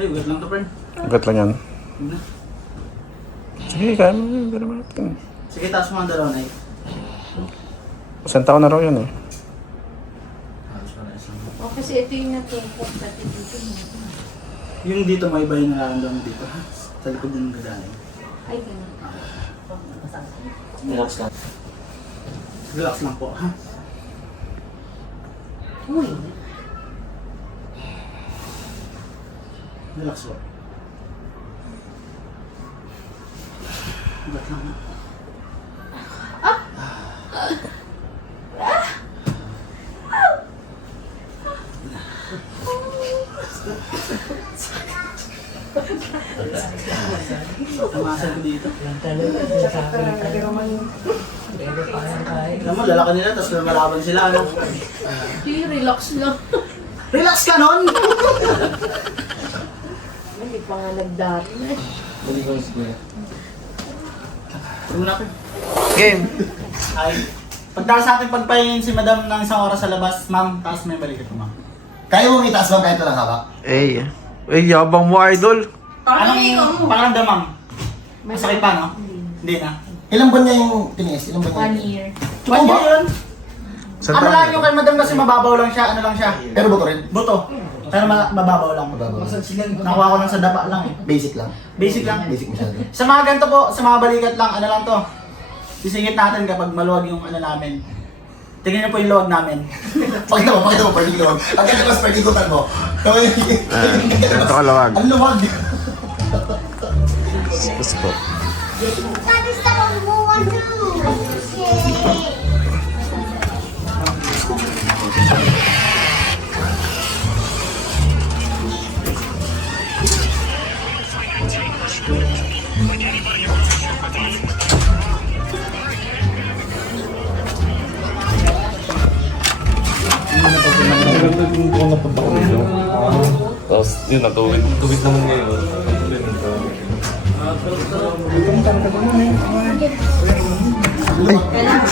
Ay, ugat lang to, friend. Ugat lang yan. Sige, kaya mo yun. Pero natin. Sige, taas mo ang dalawa na eh. Senta ko na raw yun eh. Lang. O Oh, kasi ito yung natupok dati dito. Yung dito, may iba yung nararamdaman dito. ha? Sa likod yung gagaling. Ay, ganun. Relax ka. Relax lang po, ha? Uy, Relax po. Ugat lang. ha? Tamasan ko dito. Alam mo, lalaki nila, tapos lumalaban sila, ano? di, relax lang. Relax ka nun! Hindi pa nga nagdari na. Balik ko si Kuya. Huwag na, Pin. Game! Ay, pagdala sa ating pagpahingin si madam ng isang oras sa labas, ma'am, taas may balik ito, ma'am. Kaya mo itaas ba kahit walang hawak? Eh, eh, yabang mo, idol. Parang ikaw mo. Anong pakiramdam, ma'am? Masakit pa, no? Hindi na. Ilang buwan niya yung tiniis? Ilang buwan One year. One year yun. Ano lang yung kay madam kasi mababaw lang siya, ano lang siya. Pero buto rin. Buto. Pero ma- mababaw lang. Mababaw. Nakuha ko lang sa dapa lang eh. Basic lang. Basic lang. Basic masyado. Sa mga ganito po, sa mga balikat lang, ano lang to. Sisingit natin kapag maluwag yung ano namin. Tingnan niyo po yung luwag namin. Pakita mo, pakita mo, pwede luwag. Ang ganda ko sa pwede ikutan mo. Ito ka lawag. Ang luwag. Tapos po. Daddy, stop on one, Tapos yun, natuwid. Tuwid naman ngayon.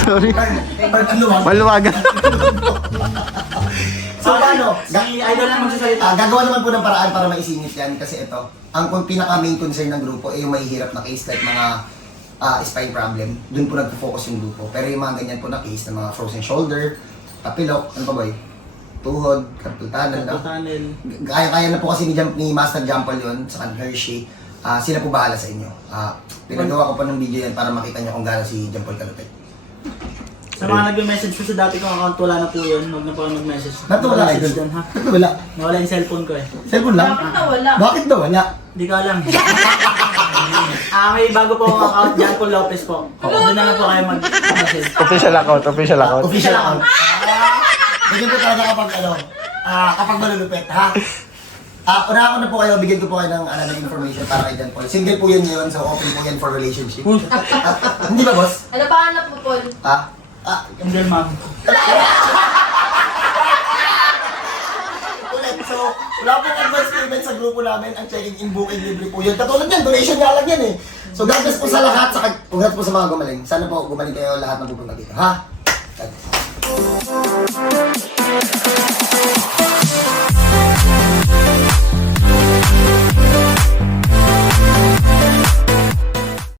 Sorry. Ang luwag. Maluwagan. So paano? Si Idol lang magsasalita. Gagawa naman po ng paraan para maisingit yan kasi ito, ang kung pinaka main concern ng grupo ay yung mahihirap na case like mga ah, spine problem. Doon po nagpo-focus yung grupo. Pero yung mga ganyan po na case ng mga frozen shoulder, kapilok, ano pa boy? Tuhod, carpal tunnel, no? Tunnel. Kaya-kaya na po kasi ni, Jam- ni Master Jampal yun, sa Hershey. Ah, sila po bahala sa inyo. Ah, pinagawa ko pa ng video yan para makita nyo kung gaano si Jampal kalupit. Sa mga nag-message ko sa dati kong account, wala na po yun. Huwag na po kayo mag-message. Ba't wala Mag-message idol? doon, ha? Ba't wala? Nawala yung cellphone ko eh. Cellphone lang? Bakit nawala? Bakit daw wala? Hindi ko alam. ah, may bago po akong account, Paul Lopez po. Doon na lang po kayo mag-message. Official account, official account. Official account. Bigyan po talaga kapag ano, ah, kapag malulupit, ha? Ah, una ko na po kayo, bigyan ko po kayo ng ano, ng information para kay John Paul. Single po yun yun, so open po yan for relationship. Hindi ba, boss? Ano pa hanap mo, Paul? Ah, ah, Yung girl So, wala pong advance payment sa grupo namin. Ang checking in booking libre po yun. Katulad yan, donation nga lang yan eh. So, bless po sa lahat. Sa, congrats po sa mga gumaling. Sana po gumaling kayo lahat na pupunta dito. Ha? God bless.